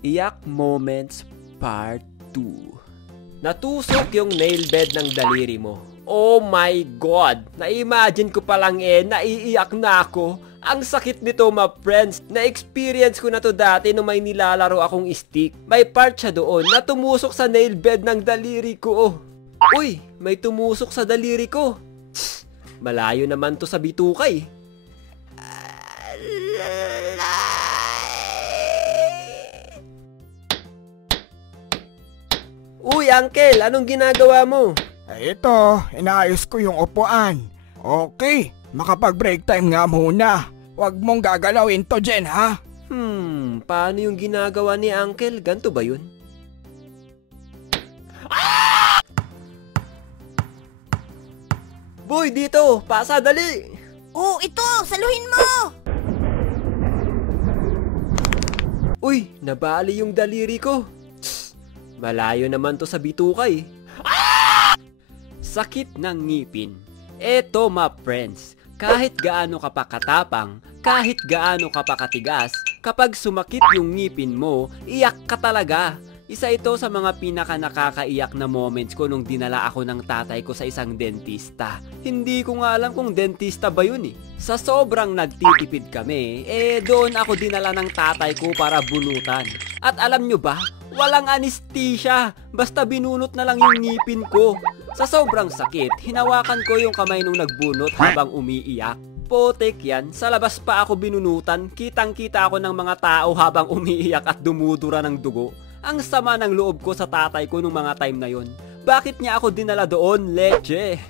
Iyak Moments Part 2. Natusok yung nail bed ng daliri mo. Oh my God! Na-imagine ko palang naiiyak na ako. Ang sakit nito, my friends. Na-experience ko na to dati nung may nilalaro akong stick. May part siya doon na tumusok sa nail bed ng daliri ko. Uy, may tumusok sa daliri ko. Malayo naman to sa bitukay. Uy, Uncle, anong ginagawa mo? Ito, inaayos ko yung upuan. Okay, makapag-break time nga muna. Huwag mong gagalawin to, Jen, ha? Paano yung ginagawa ni Uncle? Ganto ba yun? Boy, dito! Pasa, dali! Oh, ito! Saluhin mo! Uy, nabali yung daliri ko. Malayo naman to sa bitukay. Sakit ng ngipin. Eto, my friends, kahit gaano ka pa katapang, kahit gaano ka pa katigas, kapag sumakit yung ngipin mo, iyak ka talaga. Isa ito sa mga pinaka nakakaiyak na moments ko nung dinala ako ng tatay ko sa isang dentista. Hindi ko nga alam kung dentista ba yun eh. Sa sobrang nagtitipid kami, doon ako dinala ng tatay ko para bunutan. At alam nyo ba, walang anesthesia, basta binunot na lang yung ngipin ko. Sa sobrang sakit, hinawakan ko yung kamay nung nagbunot habang umiiyak. Potek yan, sa labas pa ako binunutan, kitang-kita ako ng mga tao habang umiiyak at dumudura ng dugo. Ang sama ng loob ko sa tatay ko nung mga time na yon. Bakit niya ako dinala doon, leche?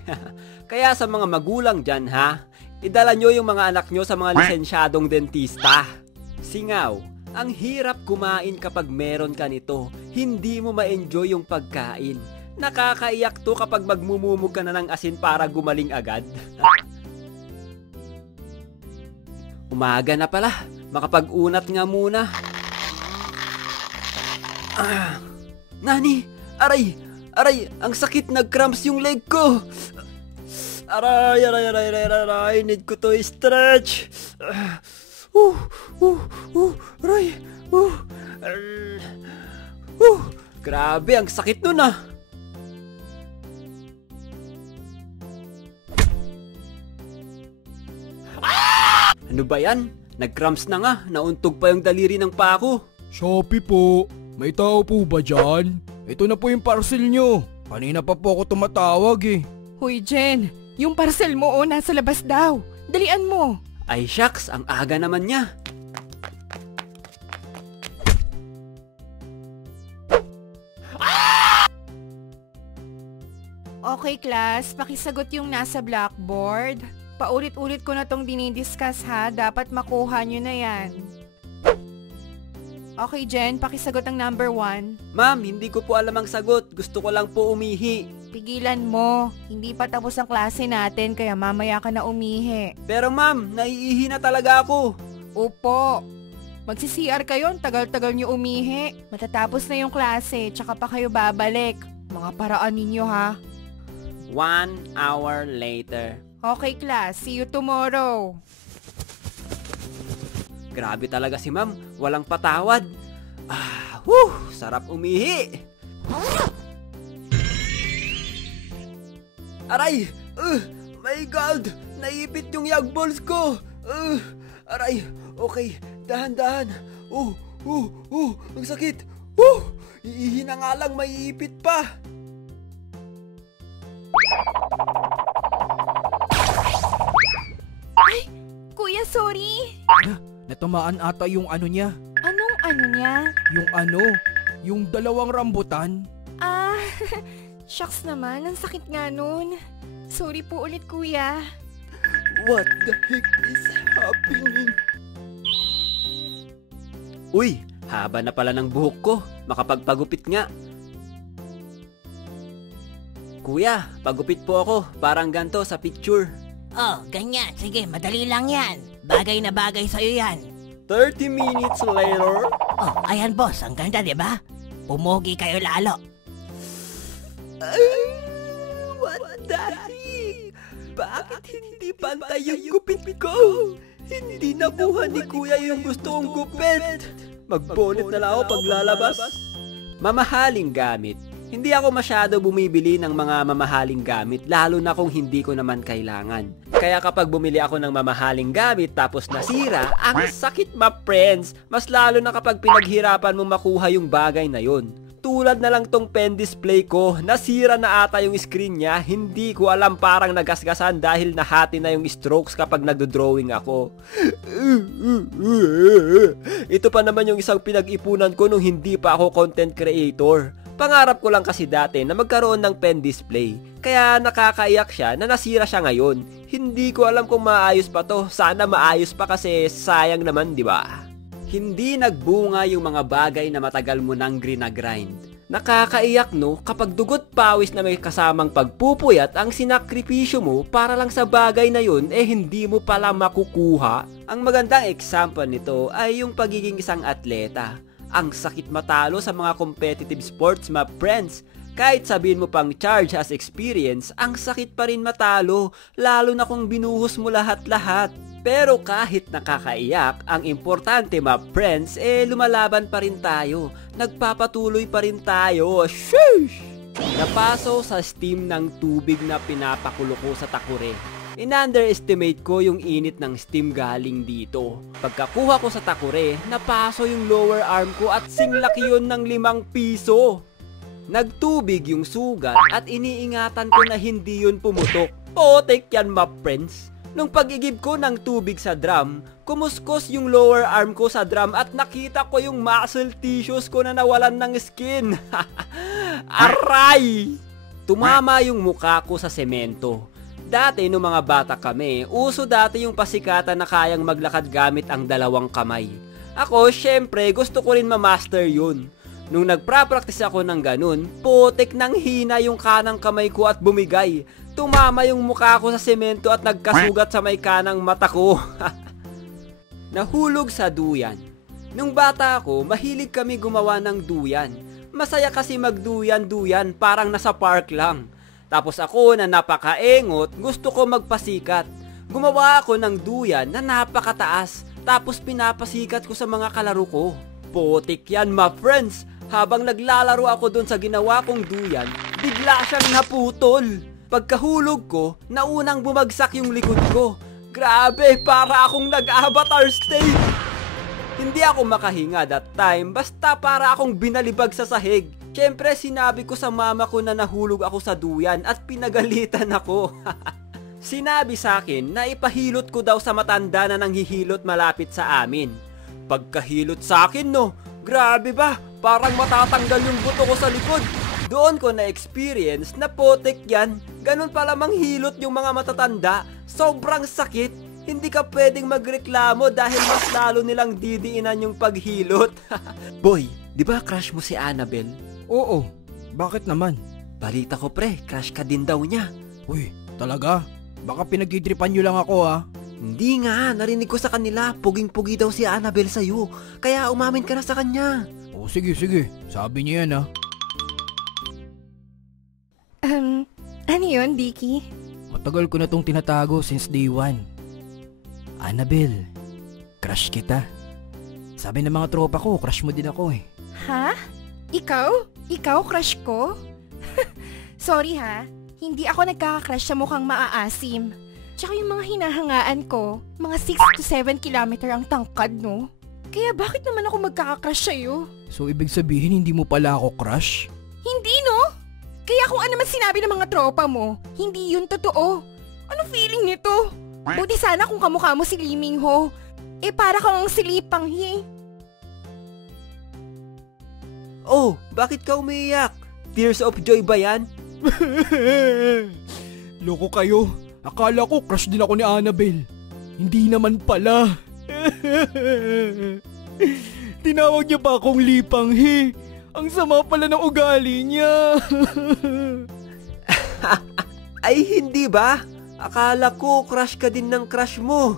Kaya sa mga magulang dyan ha, idala nyo yung mga anak nyo sa mga lisensyadong dentista. Singaw, ang hirap kumain kapag meron ka nito. Hindi mo ma-enjoy yung pagkain. Nakakaiyak to kapag magmumumog ka na ng asin para gumaling agad. Umaga na pala, makapag-unat nga muna. Nani, aray, ang sakit, nag-cramps yung leg ko. Aray, need ko to stretch. Aray, grabe, ang sakit nun ah. Ano ba yan? Nag-cramps na nga, nauntog pa yung daliri ng pako. Shopee po. May tao po ba dyan? Ito na po yung parcel nyo. Kanina pa po ako tumatawag eh. Hoy Jen, yung parcel mo nasa labas daw. Dalian mo. Ay shucks, ang aga naman niya. Okay class, pakisagot yung nasa blackboard. Paulit-ulit ko na tong dinidiscuss ha, dapat makuha nyo na yan. Okay, Jen, pakisagot ang number 1. Ma'am, hindi ko po alam ang sagot. Gusto ko lang po umihi. Pigilan mo. Hindi pa tapos ang klase natin, kaya mamaya ka na umihi. Pero ma'am, naiihi na talaga ako. Opo. Magsi-CR kayo, tagal-tagal nyo umihi. Matatapos na yung klase, tsaka pa kayo babalik. Mga paraan ninyo ha. 1 hour later. Okay, class. See you tomorrow. Grabe talaga si ma'am, walang patawad. Sarap umihi. Aray! My God! Naipit yung yag balls ko! Aray! Okay, dahan-dahan. Ang sakit! Iihi na nga lang, maiipit pa! Ay! Kuya, sorry! Natamaan ata yung ano niya. Anong ano niya? Yung dalawang rambutan. Shucks naman, ang sakit nga nun. Sorry po ulit, kuya. What the heck is happening? Uy, haba na pala ng buhok ko. Makapagpagupit nga. Kuya, pagupit po ako. Parang ganto sa picture. Oh, ganyan. Sige, madali lang yan. Bagay na bagay sa'yo yan. 30 minutes later. Oh, ayan boss. Ang ganda, di ba? Pumogi kayo lalo. What the heck? Bakit hindi pantay yung gupit ko? Hindi nabuhan ni kuya yung gusto kong gupit. Mag-bonnet na lang ako paglalabas. Mamahaling gamit. Hindi ako masyado bumibili ng mga mamahaling gamit, lalo na kung hindi ko naman kailangan. Kaya kapag bumili ako ng mamahaling gamit tapos nasira, ang sakit friends. Mas lalo na kapag pinaghirapan mo makuha yung bagay na yon. Tulad na lang tong pen display ko, nasira na ata yung screen niya, hindi ko alam, parang nagasgasan dahil nahati na yung strokes kapag nagdo-drawing ako. Ito pa naman yung isang pinag-ipunan ko nung hindi pa ako content creator. Pangarap ko lang kasi dati na magkaroon ng pen display, kaya nakakaiyak siya na nasira siya ngayon. Hindi ko alam kung maayos pa to, sana maayos pa kasi sayang naman, di ba? Hindi nagbunga yung mga bagay na matagal mo nang grind. Nakakaiyak no, kapag dugot pawis na may kasamang pagpupuyat ang sinakripisyo mo para lang sa bagay na yun hindi mo pala makukuha. Ang magandang example nito ay yung pagiging isang atleta. Ang sakit matalo sa mga competitive sports, my friends. Kahit sabihin mo pang charge as experience, ang sakit pa rin matalo, lalo na kung binuhos mo lahat-lahat. Pero kahit nakakaiyak, ang importante, my friends, lumalaban pa rin tayo. Nagpapatuloy pa rin tayo. Sheesh! Napaso sa steam ng tubig na pinapakulo ko sa takure. In-underestimate ko yung init ng steam galing dito. Pagkakuha ko sa takure, napaso yung lower arm ko at singlaki yun ng 5 piso. Nagtubig yung sugat at iniingatan ko na hindi yun pumutok. Potek yan, my friends. Nung pag-igib ko ng tubig sa drum, kumuskos yung lower arm ko sa drum at nakita ko yung muscle tissues ko na nawalan ng skin. Aray! Tumama yung mukha ko sa semento. Dati nung mga bata kami, uso dati yung pasikatan na kayang maglakad gamit ang 2 kamay. Ako, syempre, gusto ko rin ma-master yun. Nung nagpra-practice ako ng ganun, putik ng hina yung kanang kamay ko at bumigay. Tumama yung mukha ko sa semento at nagkasugat sa may kanang mata ko. Nahulog sa duyan. Nung bata ako, mahilig kami gumawa ng duyan. Masaya kasi magduyan-duyan, parang nasa park lang. Tapos ako na napakaengot, gusto ko magpasikat. Gumawa ako ng duyan na napakataas, tapos pinapasikat ko sa mga kalaro ko. Putik yan, my friends! Habang naglalaro ako dun sa ginawa kong duyan, bigla siyang naputol. Pagkahulog ko, naunang bumagsak yung likod ko. Grabe, para akong nag-Avatar state! Hindi ako makahinga that time, basta para akong binalibag sa sahig. Siyempre, sinabi ko sa mama ko na nahulog ako sa duyan at pinagalitan ako. Sinabi sa akin na ipahilot ko daw sa matanda na nanghihilot malapit sa amin. Pagkahilot sa akin, no, grabe ba? Parang matatanggal yung buto ko sa likod. Doon ko na-experience na potek yan. Ganun pala manghilot yung mga matatanda. Sobrang sakit. Hindi ka pwedeng magreklamo dahil mas lalo nilang didiinan yung paghilot. Boy, di ba crush mo si Annabelle? Oo, bakit naman? Balita ko pre, crush ka din daw niya. Uy, talaga? Baka pinagidripan nyo lang ako Hindi nga, narinig ko sa kanila, puging-pugi daw si Annabelle sa'yo. Kaya umamin ka na sa kanya. Oh, sige, sabi niya yan Ano yun, Dicky? Matagal ko na tong tinatago since day 1. Annabelle, crush kita. Sabi ng mga tropa ko, crush mo din ako Ha? Ikaw? Ikaw crush ko? Sorry ha, hindi ako nagkaka-crush sa mukhang maaasim. Tsaka yung mga hinahangaan ko, mga 6 to 7 kilometer ang tangkad, no? Kaya bakit naman ako magkaka-crush sa'yo? So ibig sabihin hindi mo pala ako crush? Hindi, no? Kaya kung ano man sinabi ng mga tropa mo, hindi yun totoo. Ano feeling nito? Buti sana kung kamukha mo si Lee Min-ho. Para kang silipang Oh, bakit ka umiiyak? Tears of joy ba yan? Loko kayo. Akala ko crush din ako ni Annabelle. Hindi naman pala. Tinawag niya pa akong lipanghi. Ang sama pala ng ugali niya. Ay, hindi ba? Akala ko crush ka din ng crush mo.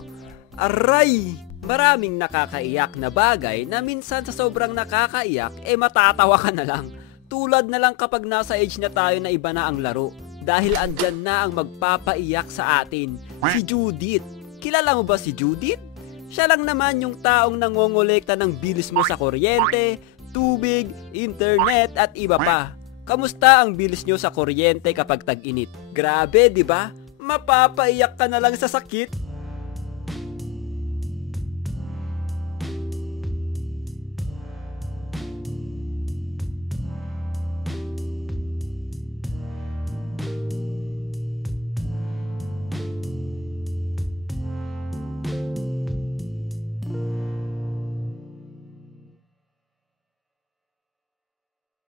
Aray! Maraming nakakaiyak na bagay na minsan sa sobrang nakakaiyak, matatawa ka na lang. Tulad na lang kapag nasa age na tayo na iba na ang laro. Dahil andyan na ang magpapaiyak sa atin, si Judith. Kilala mo ba si Judith? Siya lang naman yung taong nangongolekta ng bilis mo sa kuryente, tubig, internet at iba pa. Kamusta ang bilis nyo sa kuryente kapag tag-init? Grabe, di ba? Mapapaiyak ka na lang sa sakit.